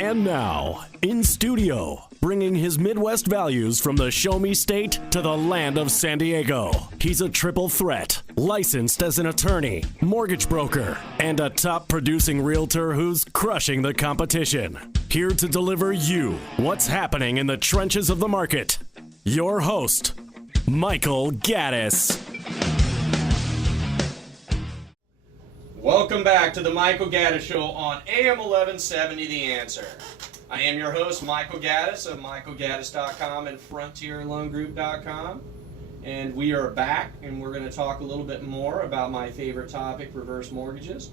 And now, in studio, bringing his Midwest values from the Show Me State to the land of San Diego. He's a triple threat, licensed as an attorney, mortgage broker, and a top producing realtor who's crushing the competition. Here to deliver you what's happening in the trenches of the market. Your host, Michael Gaddis. Welcome back to the Michael Gaddis Show on AM 1170 The Answer. I am your host, Michael Gaddis of michaelgaddis.com and frontierloangroup.com. And we are back, and we're going to talk a little bit more about my favorite topic, reverse mortgages.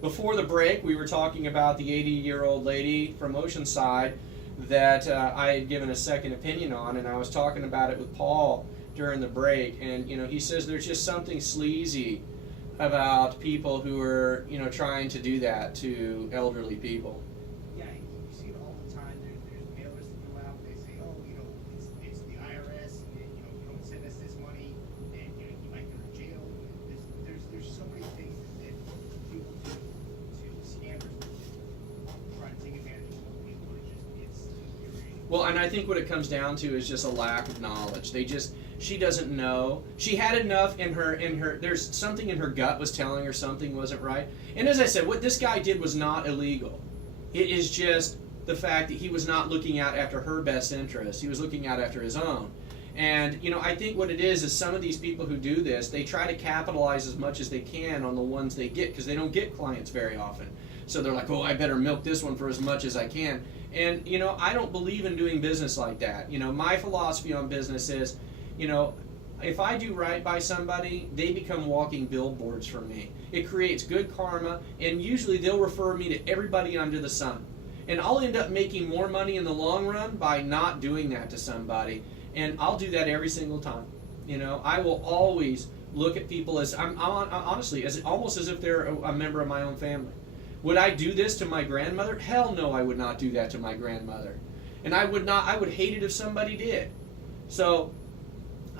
Before the break, we were talking about the 80-year-old lady from Oceanside that I had given a second opinion on, and I was talking about it with Paul during the break. And, you know, he says there's just something sleazy about people who are, you know, trying to do that to elderly people. Yeah, you see it all the time. There's mailers that go out. They say, oh, you know, it's the IRS. And, you know, you don't send us this money, and you know, you might go to jail. There's so many things that people do to scammers try to take advantage of people. It's infuriating. Well, and I think what it comes down to is just a lack of knowledge. She doesn't know. She had enough in her, there's something in her gut was telling her something wasn't right. And as I said, what this guy did was not illegal. It is just the fact that he was not looking out after her best interest. He was looking out after his own. And, you know, I think what it is some of these people who do this, they try to capitalize as much as they can on the ones they get because they don't get clients very often. So they're like, oh, I better milk this one for as much as I can. And, you know, I don't believe in doing business like that. You know, my philosophy on business is, you know, if I do right by somebody, they become walking billboards for me. It creates good karma, and usually they'll refer me to everybody under the sun. And I'll end up making more money in the long run by not doing that to somebody. And I'll do that every single time. You know, I will always look at people as, I'm honestly, as almost as if they're a member of my own family. Would I do this to my grandmother? Hell no, I would not do that to my grandmother. And I would hate it if somebody did. So,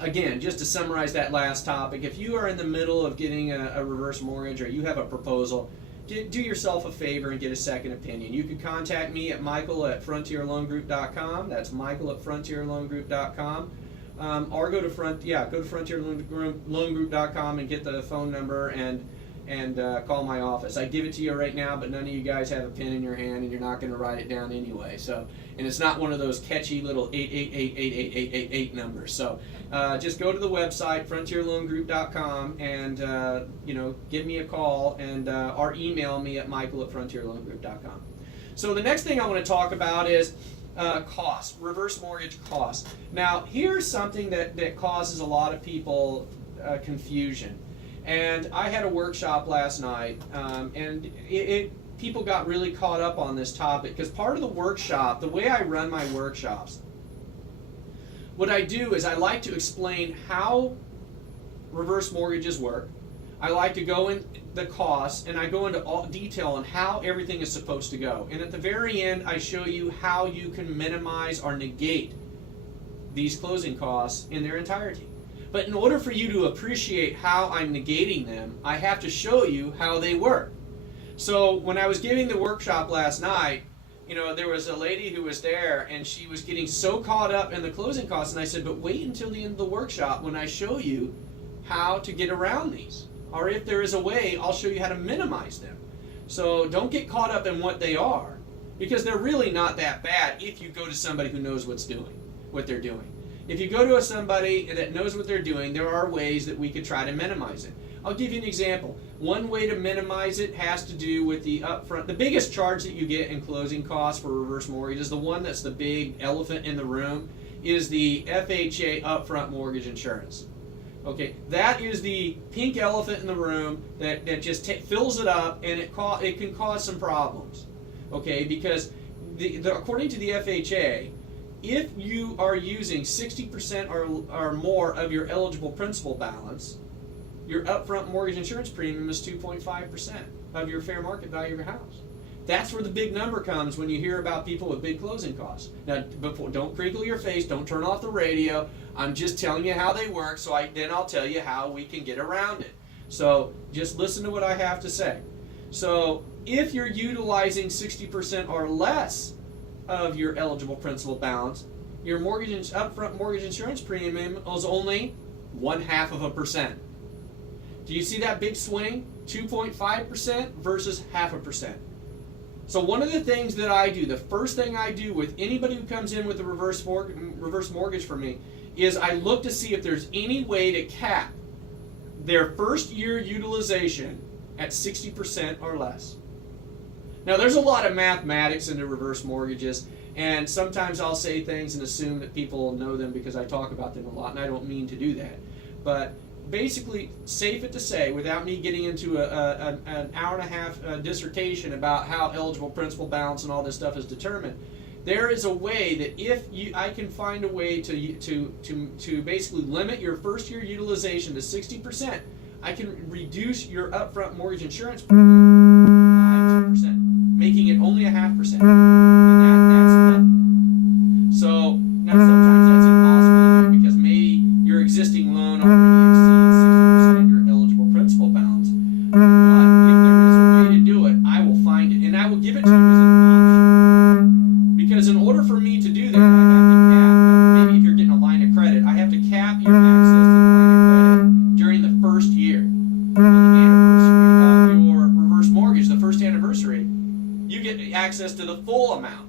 again, just to summarize that last topic, if you are in the middle of getting a reverse mortgage or you have a proposal, do yourself a favor and get a second opinion. You can contact me at michael@frontierloangroup.com. That's michael@frontierloangroup.com. Or go to frontierloangroup.com and get the phone number and call my office. I give it to you right now, but none of you guys have a pen in your hand and you're not going to write it down anyway. So, and it's not one of those catchy little 8888888 numbers. So just go to the website, frontierloangroup.com, and you know, give me a call and or email me at michael@frontierloangroup.com. So the next thing I want to talk about is costs, reverse mortgage costs. Now, here's something that causes a lot of people confusion. And I had a workshop last night, and people got really caught up on this topic because part of the workshop, the way I run my workshops, what I do is I like to explain how reverse mortgages work. I like to go in the costs, and I go into all detail on how everything is supposed to go. And at the very end, I show you how you can minimize or negate these closing costs in their entirety. But in order for you to appreciate how I'm negating them, I have to show you how they work. So when I was giving the workshop last night, you know, there was a lady who was there and she was getting so caught up in the closing costs, and I said, but wait until the end of the workshop when I show you how to get around these. Or if there is a way, I'll show you how to minimize them. So don't get caught up in what they are, because they're really not that bad if you go to somebody who knows what they're doing. If you go to somebody that knows what they're doing, there are ways that we could try to minimize it. I'll give you an example. One way to minimize it has to do with the upfront. The biggest charge that you get in closing costs for reverse mortgage is the one that's the big elephant in the room, is the FHA upfront mortgage insurance. Okay, that is the pink elephant in the room that just fills it up, and it can cause some problems. Okay, because according to the FHA, if you are using 60% or more of your eligible principal balance, your upfront mortgage insurance premium is 2.5% of your fair market value of your house. That's where the big number comes when you hear about people with big closing costs. Now, don't crinkle your face, don't turn off the radio. I'm just telling you how they work, so then I'll tell you how we can get around it. So just listen to what I have to say. So if you're utilizing 60% or less of your eligible principal balance, your upfront mortgage insurance premium is only 0.5%. Do you see that big swing? 2.5% versus 0.5%. So one of the things that I do, the first thing I do with anybody who comes in with a reverse mortgage for me, is I look to see if there's any way to cap their first year utilization at 60% or less. Now there's a lot of mathematics into reverse mortgages, and sometimes I'll say things and assume that people know them because I talk about them a lot, and I don't mean to do that. But basically, safe it to say, without me getting into an hour and a half dissertation about how eligible principal balance and all this stuff is determined, there is a way that I can find a way to basically limit your first year utilization to 60%, I can reduce your upfront mortgage insurance by 2%, making it only 0.5%. And that's nothing. So now sometimes that's impossible to do because maybe your existing loan already exceeds 60% of your eligible principal balance. But if there is a way to do it, I will find it, and I will give it to you as an option. Because in order for me to do that, I have to cap, maybe if you're getting a line of credit, I have to cap your access to the line of credit during the first year. On the anniversary of your reverse mortgage, the first anniversary, you get access to the full amount.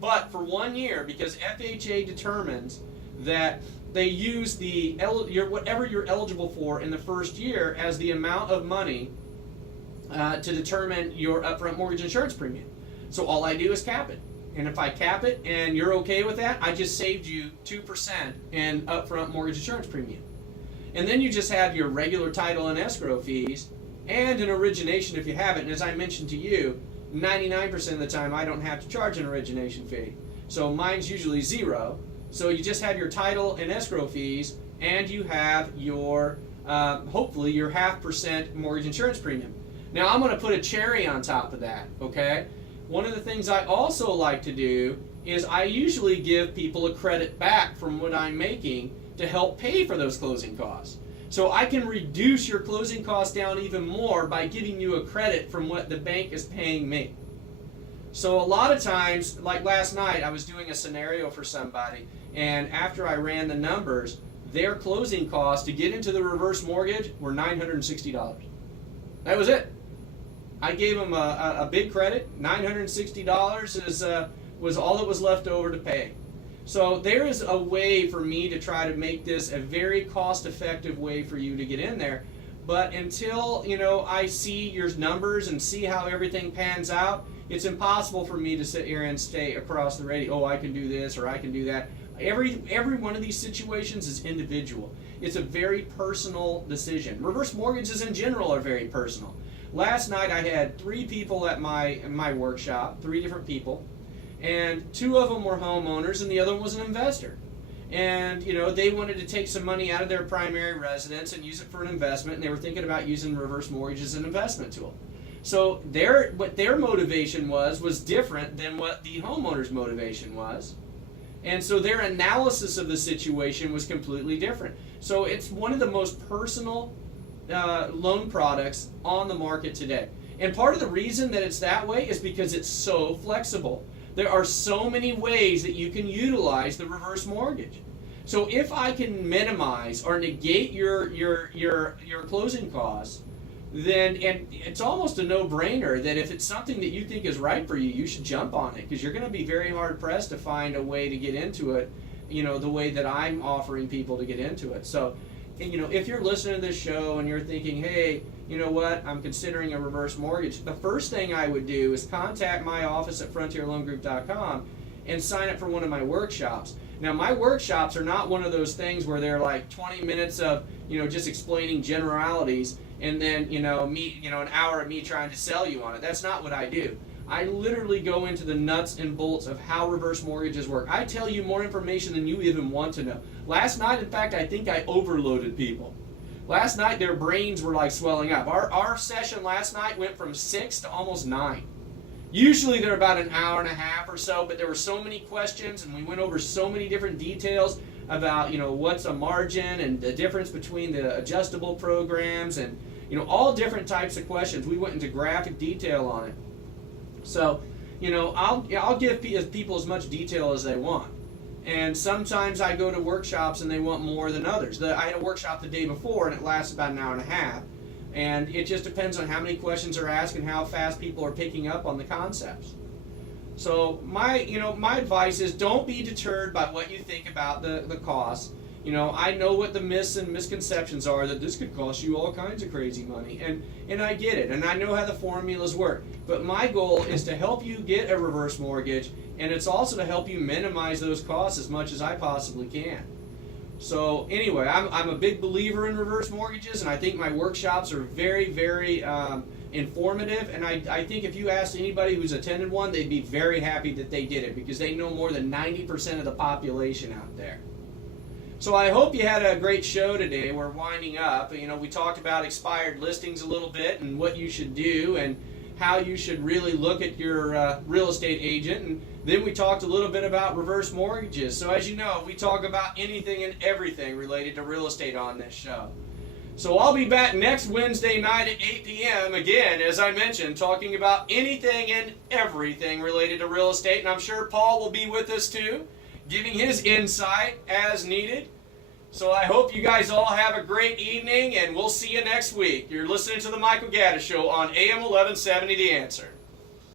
But for 1 year, because FHA determines that they use whatever you're eligible for in the first year as the amount of money to determine your upfront mortgage insurance premium. So all I do is cap it. And if I cap it and you're okay with that, I just saved you 2% in upfront mortgage insurance premium. And then you just have your regular title and escrow fees and an origination if you have it. And as I mentioned to you, 99% of the time I don't have to charge an origination fee. So mine's usually 0. So you just have your title and escrow fees, and you have your, hopefully, your 0.5% mortgage insurance premium. Now I'm going to put a cherry on top of that, okay? One of the things I also like to do is I usually give people a credit back from what I'm making to help pay for those closing costs. So I can reduce your closing costs down even more by giving you a credit from what the bank is paying me. So a lot of times, like last night, I was doing a scenario for somebody, and after I ran the numbers, their closing costs to get into the reverse mortgage were $960. That was it. I gave them a big credit. $960 was all that was left over to pay. So there is a way for me to try to make this a very cost-effective way for you to get in there. But until I see your numbers and see how everything pans out, it's impossible for me to sit here and stay across the radio. Oh, I can do this or I can do that. Every one of these situations is individual. It's a very personal decision. Reverse mortgages in general are very personal. Last night I had 3 people at my workshop, 3 different people, and 2 of them were homeowners and the other one was an investor. And they wanted to take some money out of their primary residence and use it for an investment, and they were thinking about using reverse mortgage as an investment tool. So what their motivation was different than what the homeowner's motivation was. And so their analysis of the situation was completely different. So it's one of the most personal loan products on the market today. And part of the reason that it's that way is because it's so flexible. There are so many ways that you can utilize the reverse mortgage. So if I can minimize or negate your closing costs, then and it's almost a no-brainer that if it's something that you think is right for you, you should jump on it, because you're going to be very hard-pressed to find a way to get into it, the way that I'm offering people to get into it. So, if you're listening to this show and you're thinking, hey, you know what, I'm considering a reverse mortgage, the first thing I would do is contact my office at frontierloangroup.com and sign up for one of my workshops. Now, my workshops are not one of those things where they're like 20 minutes of, just explaining generalities and then, an hour of me trying to sell you on it. That's not what I do. I literally go into the nuts and bolts of how reverse mortgages work. I tell you more information than you even want to know. Last night, in fact, I think I overloaded people. Last night, their brains were like swelling up. Our session last night went from 6 to almost 9. Usually they're about an hour and a half or so, but there were so many questions and we went over so many different details about, what's a margin and the difference between the adjustable programs and, all different types of questions. We went into graphic detail on it. So, you know, I'll give people as much detail as they want. And sometimes I go to workshops and they want more than others. I had a workshop the day before and it lasted about an hour and a half. And it just depends on how many questions are asked and how fast people are picking up on the concepts. So my advice is don't be deterred by what you think about the cost. You know, I know what the myths and misconceptions are, that this could cost you all kinds of crazy money. And I get it, and I know how the formulas work. But my goal is to help you get a reverse mortgage, and it's also to help you minimize those costs as much as I possibly can. So anyway, I'm a big believer in reverse mortgages, and I think my workshops are very, very informative. And I think if you asked anybody who's attended one, they'd be very happy that they did it, because they know more than 90% of the population out there. So I hope you had a great show today. We're winding up. You know, we talked about expired listings a little bit and what you should do and how you should really look at your real estate agent. And then we talked a little bit about reverse mortgages. So as you know, we talk about anything and everything related to real estate on this show. So I'll be back next Wednesday night at 8 p.m. again, as I mentioned, talking about anything and everything related to real estate. And I'm sure Paul will be with us too, giving his insight as needed. So I hope you guys all have a great evening, and we'll see you next week. You're listening to the Michael Gaddis Show on AM 1170 The Answer.